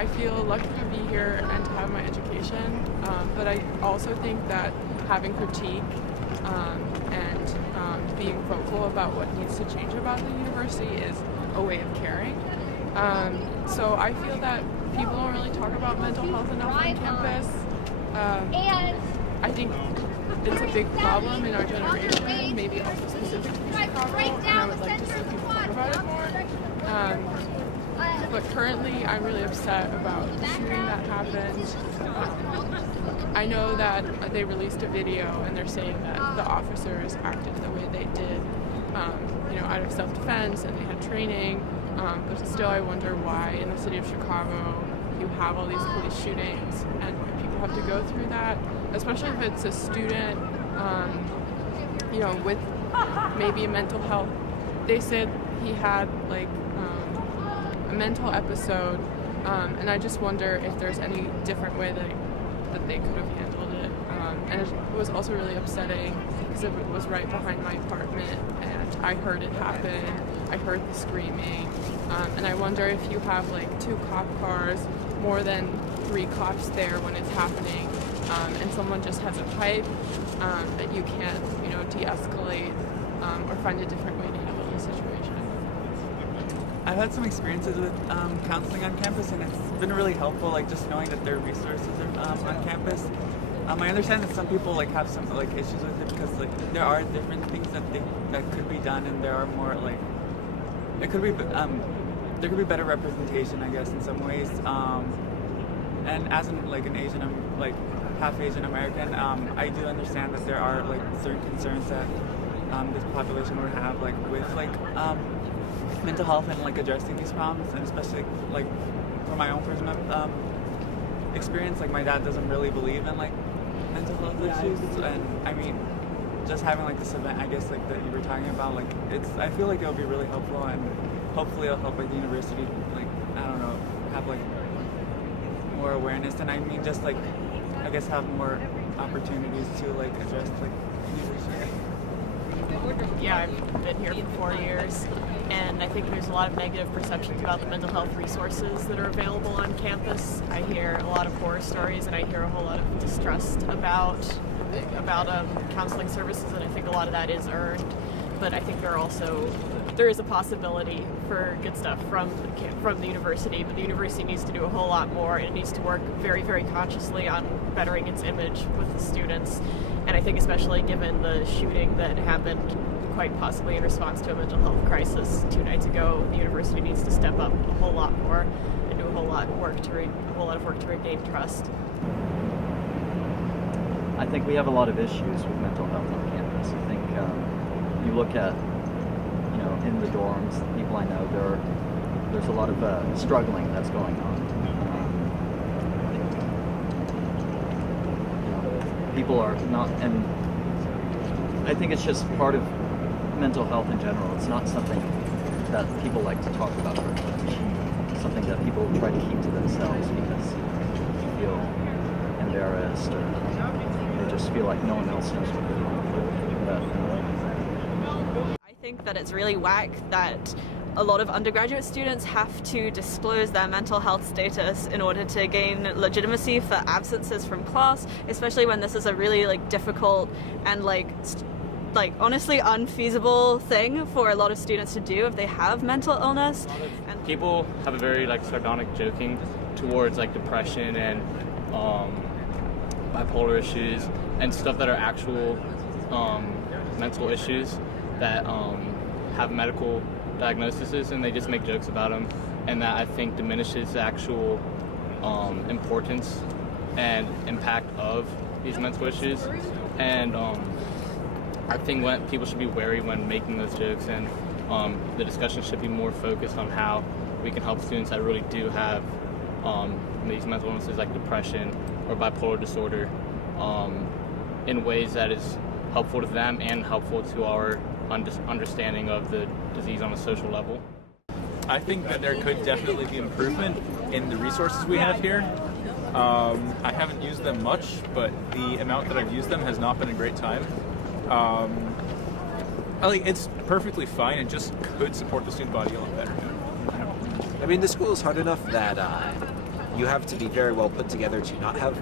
I feel lucky to be here and to have my education, but I also think that having critique and being vocal about what needs to change about the university is a way of caring. So I feel that people don't really talk about mental health enough on campus. I think it's a big problem in our generation, maybe also specific to Chicago, and I would like to see people talk about it more. But currently, I'm really upset about the shooting that happened. I know that they released a video and they're saying that the officers acted the way they did, out of self-defense, and they had training. But still, I wonder why in the city of Chicago you have all these police shootings and why people have to go through that, especially if it's a student, with maybe a mental health. They said he had a mental episode, and I just wonder if there's any different way that they could have handled it. And it was also really upsetting because it was right behind my apartment, and I heard it happen. I heard the screaming, and I wonder if you have 2 cop cars, more than 3 cops there when it's happening, and someone just has a pipe, that you can't, de-escalate or find a different way to handle the situation. I've had some experiences with counseling on campus, and it's been really helpful, just knowing that there are resources on campus. I understand that some people have some issues with it because there are different things that could be done, and there are more it could be there could be better representation, I guess, in some ways. And as an Asian, half Asian American, I do understand that there are certain concerns that this population would have with mental health and addressing these problems, and especially from my own personal experience, my dad doesn't really believe in mental health issues, and I mean, just having this event, I guess that you were talking about, I feel like it'll be really helpful, and hopefully it'll help the university I don't know, have more awareness, and I mean just I guess have more opportunities to address these issues. Yeah, I've been here for 4 years, and I think there's a lot of negative perceptions about the mental health resources that are available on campus. I hear a lot of horror stories, and I hear a whole lot of distrust about counseling services, and I think a lot of that is earned. But I think there is a possibility for good stuff from the university, but the university needs to do a whole lot more, and it needs to work very, very consciously on bettering its image with the students. And I think especially given the shooting that happened quite possibly in response to a mental health crisis 2 nights ago, the university needs to step up a whole lot more and do a whole lot of work to regain trust. I think we have a lot of issues with mental health on campus. I think you look at, in the dorms, the people I know, there's a lot of struggling that's going on. People are not, and I think it's just part of mental health in general. It's not something that people like to talk about very much. Something that people try to keep to themselves because they feel embarrassed, or they just feel like no one else knows what they're going through. I think that it's really whack that a lot of undergraduate students have to disclose their mental health status in order to gain legitimacy for absences from class, especially when this is a really difficult and honestly unfeasible thing for a lot of students to do if they have mental illness. And people have a very sardonic joking towards depression and bipolar issues and stuff that are actual mental issues that have medical diagnoses, and they just make jokes about them, and that I think diminishes the actual importance and impact of these mental issues. And I think people should be wary when making those jokes, and the discussion should be more focused on how we can help students that really do have these mental illnesses like depression or bipolar disorder in ways that is helpful to them and helpful to our understanding of the disease on a social level. I think that there could definitely be improvement in the resources we have here. I haven't used them much, but the amount that I've used them has not been a great time. It's perfectly fine and just could support the student body a lot better. I mean, the school is hard enough that you have to be very well put together to not have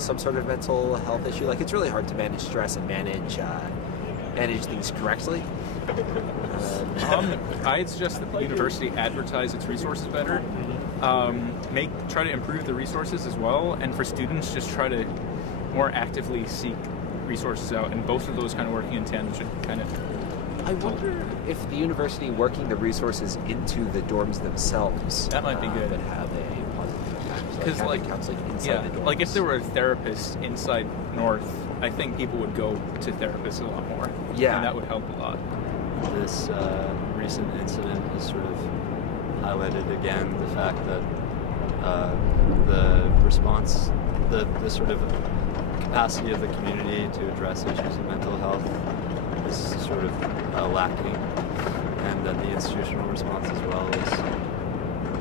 some sort of mental health issue. Like, it's really hard to manage stress and manage things correctly. I'd suggest that the university advertise its resources better. Try to improve the resources as well, and for students, just try to more actively seek resources out. And both of those kind of working in tandem should kind of. I wonder if the university working the resources into the dorms themselves that might be good. Would have a positive impact. Because counseling inside the dorms. Like if there were a therapist inside North, I think people would go to therapists a lot more. Yeah, and that would help a lot. This recent incident has sort of highlighted again the fact that the response, the sort of capacity of the community to address issues of mental health is sort of lacking, and that the institutional response as well is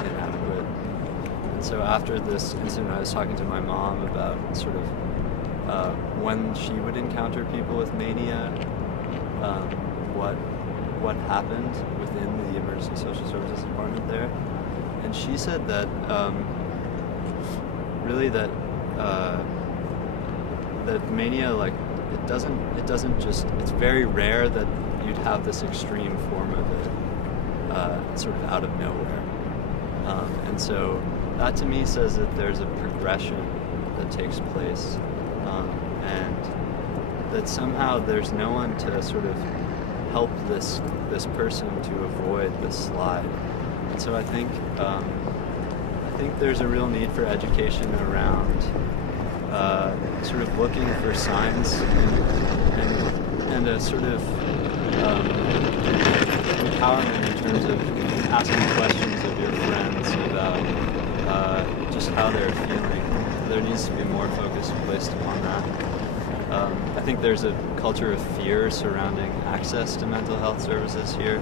inadequate. And so after this incident, I was talking to my mom about sort of when she would encounter people with mania, what happened within the emergency social services department there, and she said that really that mania, like, it doesn't just, it's very rare that you'd have this extreme form of it sort of out of nowhere, and so that to me says that there's a progression that takes place, and that somehow there's no one to sort of help this person to avoid this slide. And so I think there's a real need for education around sort of looking for signs and a sort of empowerment in terms of asking questions of your friends about just how they're feeling. There needs to be more focus placed upon that. I think there's a culture of fear surrounding access to mental health services here,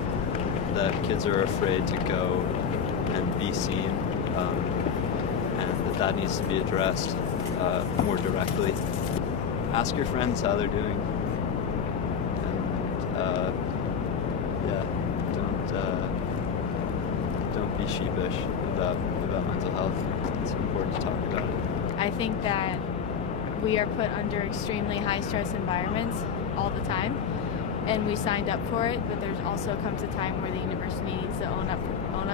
that kids are afraid to go and be seen, and that needs to be addressed more directly. Ask your friends how they're doing, and don't be sheepish about mental health. It's important to talk about it. I think that we are put under extremely high stress environments all the time, and we signed up for it, but there's also comes a time where the university needs to own up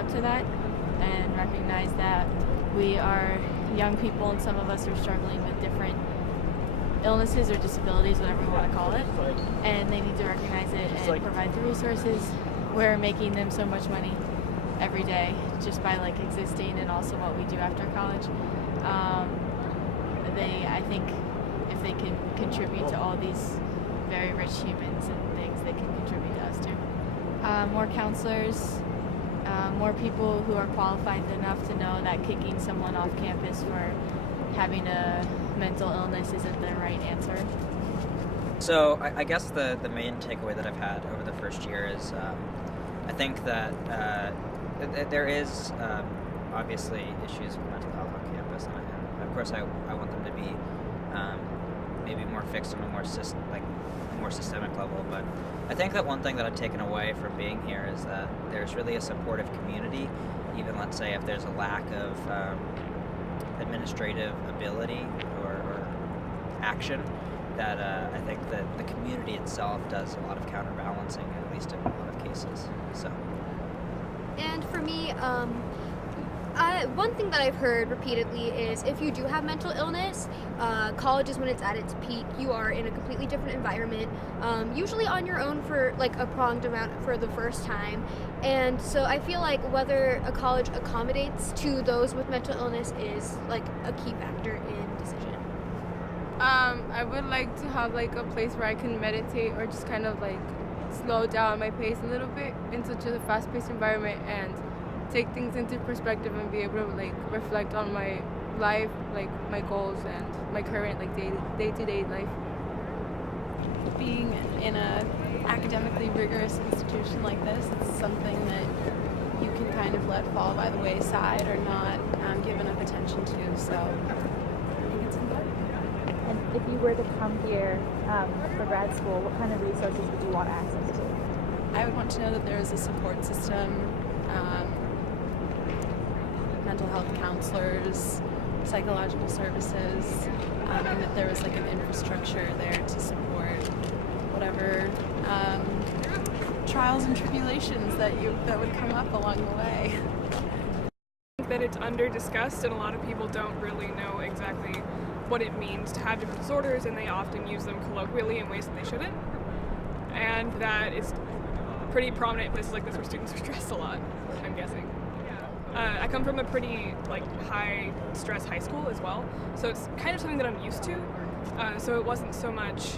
to that and recognize that we are young people and some of us are struggling with different illnesses or disabilities, whatever you want to call it, and they need to recognize it and provide the resources. We're making them so much money every day just by like existing, and also what we do after college. I think if they can contribute to all these very rich humans and things, they can contribute to us too. More counselors, more people who are qualified enough to know that kicking someone off campus for having a mental illness isn't the right answer. So I guess the main takeaway that I've had over the first year is I think that there is obviously issues with mental health on campus, and of course I want them to be maybe more fixed on a more systemic level. But I think that one thing that I've taken away from being here is that there's really a supportive community, even let's say if there's a lack of administrative ability or action, that I think that the community itself does a lot of counterbalancing, at least in a lot of cases. So. And for me, one thing that I've heard repeatedly is if you do have mental illness, college is when it's at its peak. You are in a completely different environment, usually on your own for like a pronged amount for the first time. And so I feel like whether a college accommodates to those with mental illness is like a key factor in decision. I would like to have like a place where I can meditate or just kind of like slow down my pace a little bit in such a fast-paced environment and take things into perspective and be able to like reflect on my life, like my goals and my current like day-to-day life. Being in a academically rigorous institution like this, it's something that you can kind of let fall by the wayside or not give enough attention to, so I think it's important. And if you were to come here for grad school, what kind of resources would you want access to? I would want to know that there is a support system, mental health counselors, psychological services, and that there was like an infrastructure there to support whatever trials and tribulations that would come up along the way. I think that it's under discussed and a lot of people don't really know exactly what it means to have different disorders, and they often use them colloquially in ways that they shouldn't. And that is pretty prominent in places like this where students are stressed a lot, I'm guessing. I come from a pretty high stress high school as well, so it's kind of something that I'm used to. So it wasn't so much,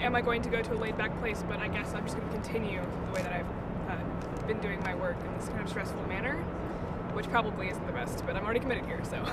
am I going to go to a laid back place, but I guess I'm just going to continue the way that I've been doing my work in this kind of stressful manner, which probably isn't the best, but I'm already committed here, so.